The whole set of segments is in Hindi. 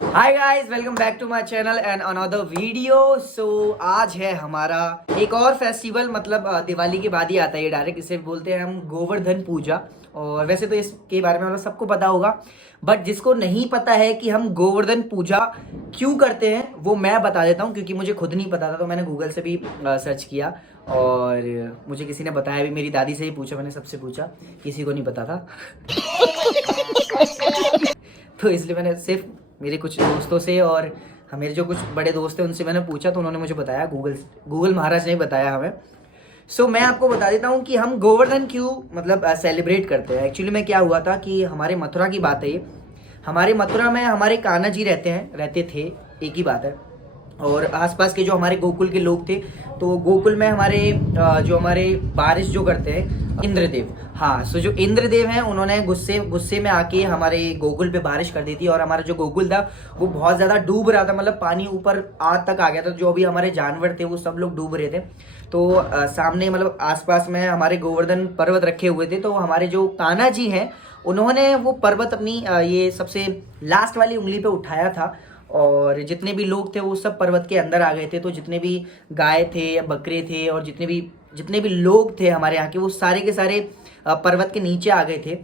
Hi guys, welcome back to my channel and another video. So आज है हमारा एक और फेस्टिवल, मतलब दिवाली के बाद ही आता है ये डायरेक्ट। इसे बोलते हैं हम गोवर्धन पूजा। और वैसे तो इसके बारे में मतलब सबको पता होगा, बट जिसको नहीं पता है कि हम गोवर्धन पूजा क्यों करते हैं वो मैं बता देता हूँ, क्योंकि मुझे खुद नहीं पता था। तो मैंने गूगल से भी सर्च किया और मुझे किसी ने बताया भी। मेरी दादी से ही पूछा, मैंने सबसे पूछा, किसी को नहीं पता था। तो इसलिए मैंने सिर्फ मेरे कुछ दोस्तों से और मेरे जो कुछ बड़े दोस्त हैं उनसे मैंने पूछा, तो उन्होंने मुझे बताया। गूगल महाराज ने बताया हमें। सो मैं आपको बता देता हूँ कि हम गोवर्धन क्यों मतलब सेलिब्रेट करते हैं। एक्चुअली में क्या हुआ था कि हमारे मथुरा की बात है ये। हमारे मथुरा में हमारे कान्हा जी रहते थे, एक ही बात है। और आसपास के जो हमारे गोकुल के लोग थे, तो गोकुल में हमारे जो हमारे बारिश जो करते हैं इंद्रदेव। हाँ, सो जो इंद्रदेव हैं उन्होंने गुस्से में आके हमारे गोकुल पे बारिश कर दी थी। और हमारा जो गोकुल था वो बहुत ज़्यादा डूब रहा था, मतलब पानी ऊपर आज तक आ गया था। जो भी हमारे जानवर थे वो सब लोग डूब रहे थे। तो सामने मतलब आसपास में हमारे गोवर्धन पर्वत रखे हुए थे। तो हमारे जो कान्हा जी हैं उन्होंने वो पर्वत अपनी ये सबसे लास्ट वाली उंगली पे उठाया था। और जितने भी लोग थे वो सब पर्वत के अंदर आ गए थे। तो जितने भी गाय थे या बकरे थे और जितने भी लोग थे हमारे यहाँ के, वो सारे के सारे पर्वत के नीचे आ गए थे।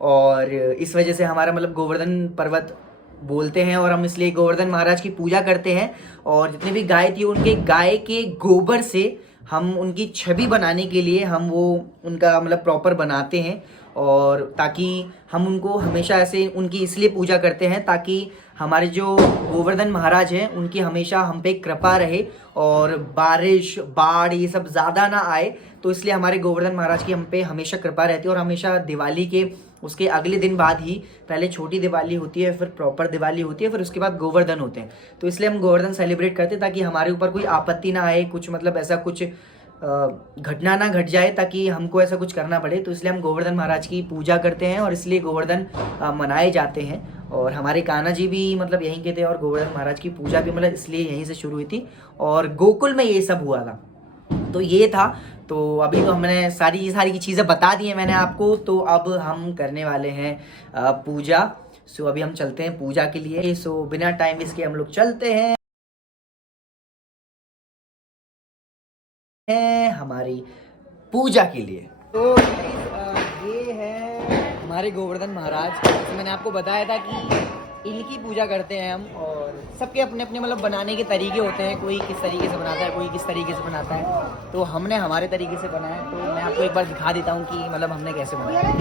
और इस वजह से हमारा मतलब गोवर्धन पर्वत बोलते हैं, और हम इसलिए गोवर्धन महाराज की पूजा करते हैं। और जितनी भी गाय थी उनके गाय के गोबर से हम उनकी छवि बनाने के लिए हम वो उनका मतलब प्रॉपर बनाते हैं। और ताकि हम उनको हमेशा ऐसे उनकी इसलिए पूजा करते हैं ताकि हमारे जो गोवर्धन महाराज हैं उनकी हमेशा हम पे कृपा रहे और बारिश बाढ़ ये सब ज़्यादा ना आए। तो इसलिए हमारे गोवर्धन महाराज की हम पे हमेशा कृपा रहती है। और हमेशा दिवाली के उसके अगले दिन बाद ही, पहले छोटी दिवाली होती है, फिर प्रॉपर दिवाली होती है, फिर उसके बाद गोवर्धन होते हैं। तो इसलिए हम गोवर्धन सेलिब्रेट करते हैं ताकि हमारे ऊपर कोई आपत्ति ना आए, कुछ मतलब ऐसा कुछ घटना ना घट जाए, ताकि हमको ऐसा कुछ करना पड़े। तो इसलिए हम गोवर्धन महाराज की पूजा करते हैं और इसलिए गोवर्धन मनाए जाते हैं। और हमारे कान्हा जी भी मतलब यहीं के थे, और गोवर्धन महाराज की पूजा भी मतलब इसलिए यहीं से शुरू हुई थी। और गोकुल में ये सब हुआ था। तो ये था। तो अभी तो हमने सारी की चीज़ें बता दी हैं मैंने आपको। तो अब हम करने वाले हैं पूजा। सो अभी हम चलते हैं पूजा के लिए। सो बिना टाइम वेस्ट के हम लोग चलते हैं हमारी पूजा के लिए। तो ये है हमारे गोवर्धन महाराज। जैसे मैंने आपको बताया था कि इनकी पूजा करते हैं हम। और सबके अपने अपने मतलब बनाने के तरीके होते हैं। कोई किस तरीके से बनाता है, कोई किस तरीके से बनाता है। तो हमने हमारे तरीके से बनाया। तो मैं आपको एक बार दिखा देता हूँ कि मतलब हमने कैसे बनाया।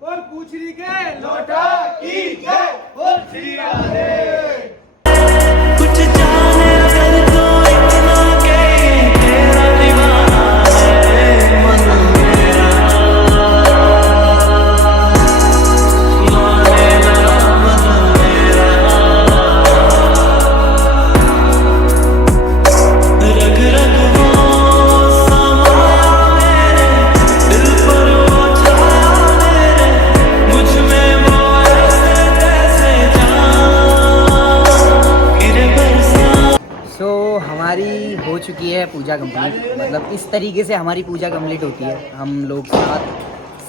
और पूछरी के लौटा की जय बोल श्री राधे। कुछ जाने अगर तो इतना के तेरा दीवाना है मन मेरा, माने ना मन मेरा। रग रग वो समाया मेरे दिल पर, वो छाया मेरे मुझ में, वो ऐसे तैसे जान। सो हमारी हो चुकी है पूजा कंप्लीट, मतलब इस तरीके से हमारी पूजा कंप्लीट होती है। हम लोग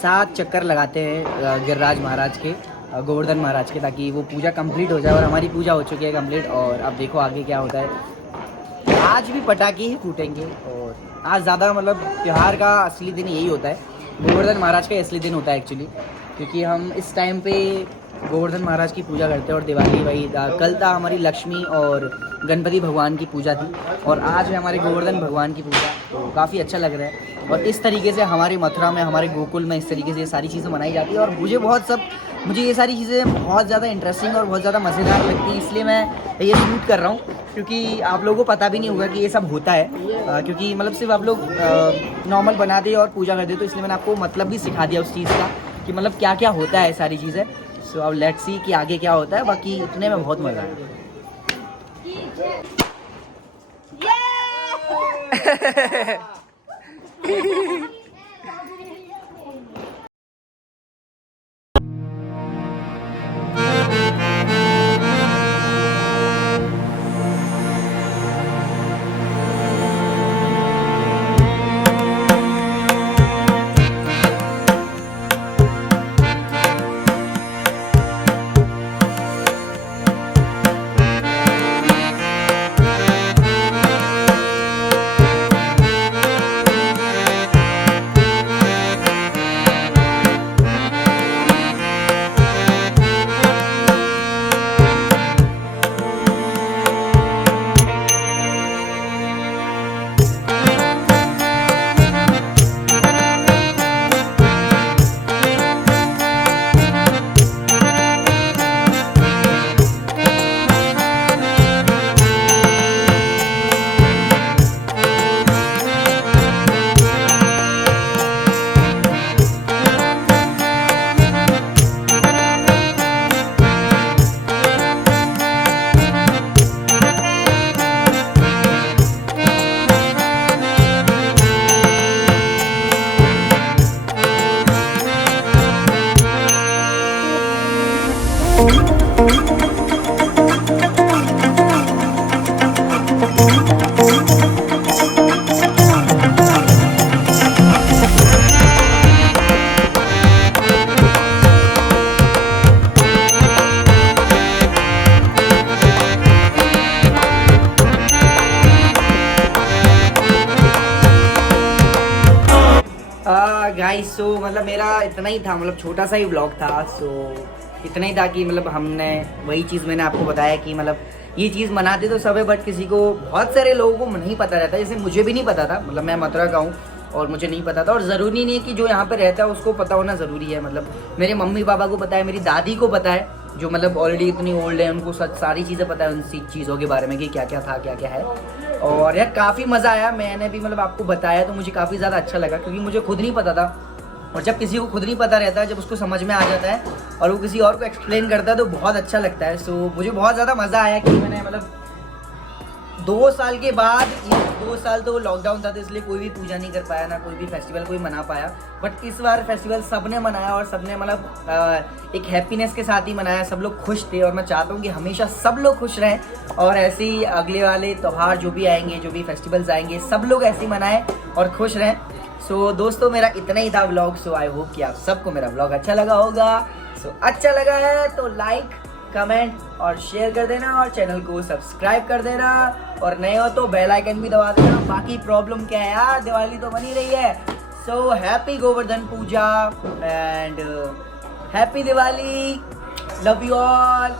सात चक्कर लगाते हैं गिरिराज महाराज के, गोवर्धन महाराज के, ताकि वो पूजा कंप्लीट हो जाए। और हमारी पूजा हो चुकी है कंप्लीट। और अब देखो आगे क्या होता है। आज भी पटाखे ही फूटेंगे। और आज ज़्यादा मतलब त्यौहार का असली दिन यही होता है, गोवर्धन महाराज का असली दिन होता है एक्चुअली, क्योंकि हम इस टाइम पे गोवर्धन महाराज की पूजा करते हैं। और दिवाली वही कल था हमारी लक्ष्मी और गणपति भगवान की पूजा थी, और आज है हमारे गोवर्धन भगवान की पूजा। तो काफ़ी अच्छा लग रहा है। और इस तरीके से हमारे मथुरा में, हमारे गोकुल में इस तरीके से ये सारी चीज़ें मनाई जाती है। और मुझे ये सारी चीज़ें बहुत ज़्यादा इंटरेस्टिंग और बहुत ज़्यादा मज़ेदार लगती हैं, इसलिए मैं ये शूट कर रहा हूँ। क्योंकि आप लोगों को पता भी नहीं होगा कि ये सब होता है, क्योंकि मतलब सिर्फ आप लोग नॉर्मल बनाते और पूजा करते, तो इसलिए मैंने आपको मतलब भी सिखा दिया उस चीज़ का कि मतलब क्या क्या होता है सारी चीज़ें। सो अब लेट्स सी कि आगे क्या होता है। बाकी इतने में बहुत मज़ा आया। गाइस सो मतलब मेरा इतना ही था, मतलब छोटा सा ही व्लॉग था। सो इतना ही था कि मतलब हमने वही चीज़ मैंने आपको बताया कि मतलब ये चीज़ मनाते तो सब है, बट किसी को, बहुत सारे लोगों को नहीं पता रहता। जैसे मुझे भी नहीं पता था, मतलब मैं मथुरा का हूँ और मुझे नहीं पता था। और ज़रूरी नहीं है कि जो यहाँ पे रहता है उसको पता होना ज़रूरी है। मतलब मेरे मम्मी पापा को पता है, मेरी दादी को पता है, जो मतलब ऑलरेडी इतनी ओल्ड है, उनको सारी चीज़ें पता है उन चीज़ों के बारे में कि क्या क्या था क्या क्या है। और यार काफ़ी मज़ा आया, मैंने भी मतलब आपको बताया तो मुझे काफ़ी ज़्यादा अच्छा लगा, क्योंकि मुझे खुद नहीं पता था। और जब किसी को खुद नहीं पता रहता है, जब उसको समझ में आ जाता है और वो किसी और को एक्सप्लेन करता है तो बहुत अच्छा लगता है। सो मुझे बहुत ज़्यादा मज़ा आया कि मैंने मतलब 2 साल के बाद, 2 साल तो लॉकडाउन था तो इसलिए कोई भी पूजा नहीं कर पाया, ना कोई भी फेस्टिवल कोई मना पाया। बट इस बार फेस्टिवल सबने मनाया और सबने मतलब एक हैप्पीनेस के साथ ही मनाया, सब लोग खुश थे। और मैं चाहता हूँ कि हमेशा सब लोग खुश रहें और ऐसे ही अगले वाले त्यौहार जो भी आएंगे, जो भी फेस्टिवल्स आएंगे, सब लोग ऐसे ही मनाएं और खुश रहें। सो दोस्तों मेरा इतना ही था व्लॉग। सो आई होप कि आप सबको मेरा व्लॉग अच्छा लगा होगा। सो अच्छा लगा है तो लाइक, कमेंट और शेयर कर देना और चैनल को सब्सक्राइब कर देना, और नए हो तो बेल आइकन भी दबा देना। बाकी प्रॉब्लम क्या है यार, दिवाली तो बनी रही है। So happy Govardhan Puja and happy Diwali, love you all.